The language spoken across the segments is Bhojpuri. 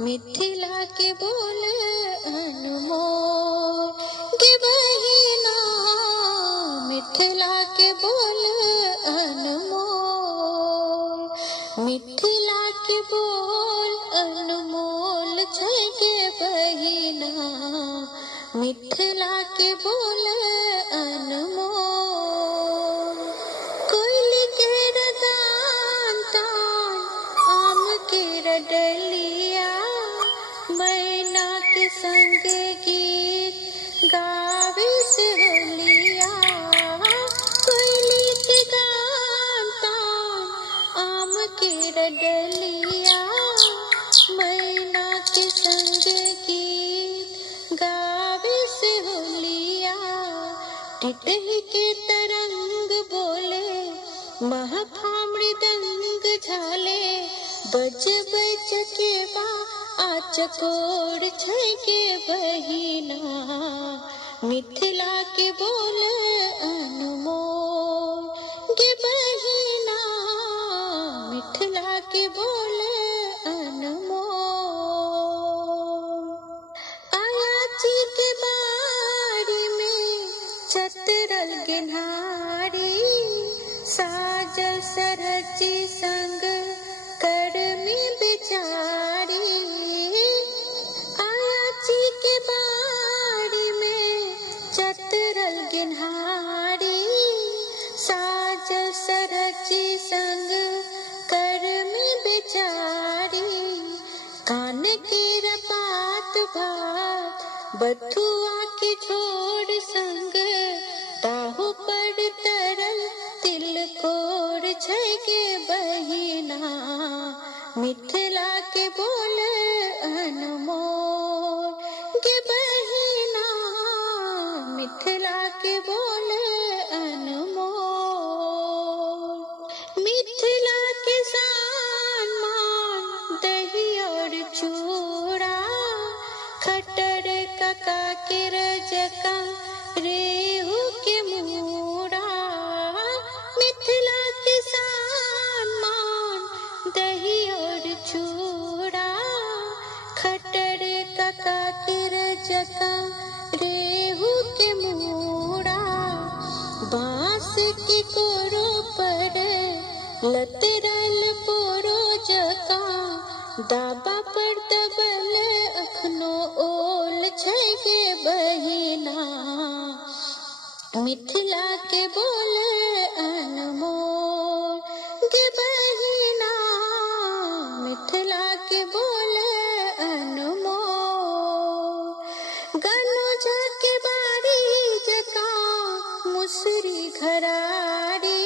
मिथिला के बोल अनमोल गे बहिना, मिथिला के बोल अनमोल, मिथिला के बोल अनमोल छै गे बहिना, मिथिला के बोल अनमोल। कोयली के रदान तान आम के डलिया, मैना के संग गीत गावे से होलिया। कोयली के गान तान आम के डलिया, मैना के संग गीत गावे से होलिया। टिटही के तरंग बोले, महफा मृदंग झाले, बज बज के बा आचकोर छै गे बहिना, मिथिला के बोल अनमोल गे बहिना, मिथिला के बोल अनमोल। अयाची के बारी में चतरल गेन्हारी, साजल सरहची संग करमी बेचारी। अयाची के बारी में चतरल गेन्हारी, साजल सरहची संग करमी बेचारी। कान के रपात भात बथुआ के छोड़ संग, टाहु पर तरल तिलकोर छै गे बहिना, मिथिला के बोल अनमोल गे बहिना, मिथिला के बोल अनमोल। मिथिला के शान मान दही और चूड़ा, खटर कका के रजका रेहू के मूड़ा। मिथिला के शान मान दही और चूड़ा, खटर कका के रजका रेहू के मूड़ा। बांस के कोरो पर लतरल पोरो जका, दाबा पर दबल अखनो ओल छै गे बहिना, मिथिला के बोल अनमोल गे बहिना, मिथिला के बोल अनमोल। गनुजा के बारी जका मुसरी घरारी,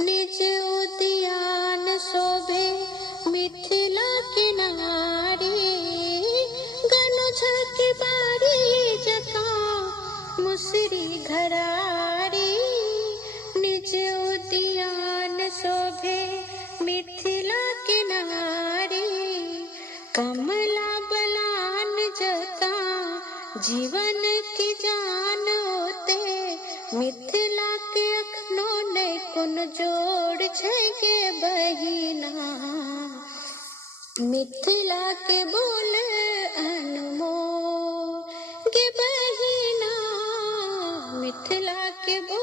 निज उद्यान शोभे मिथिला के नारी। गनुजा के बारी जका मुसरी घरारी, निज उद्यान शोभे मिथिला के नारी। कमला बलान जका जीवन की जान होते, मिथिला के अखनो नै कोन जोड़ छै गे बहिना, मिथिला के बोल अनमोल गे बहिना, मिथिला के बोल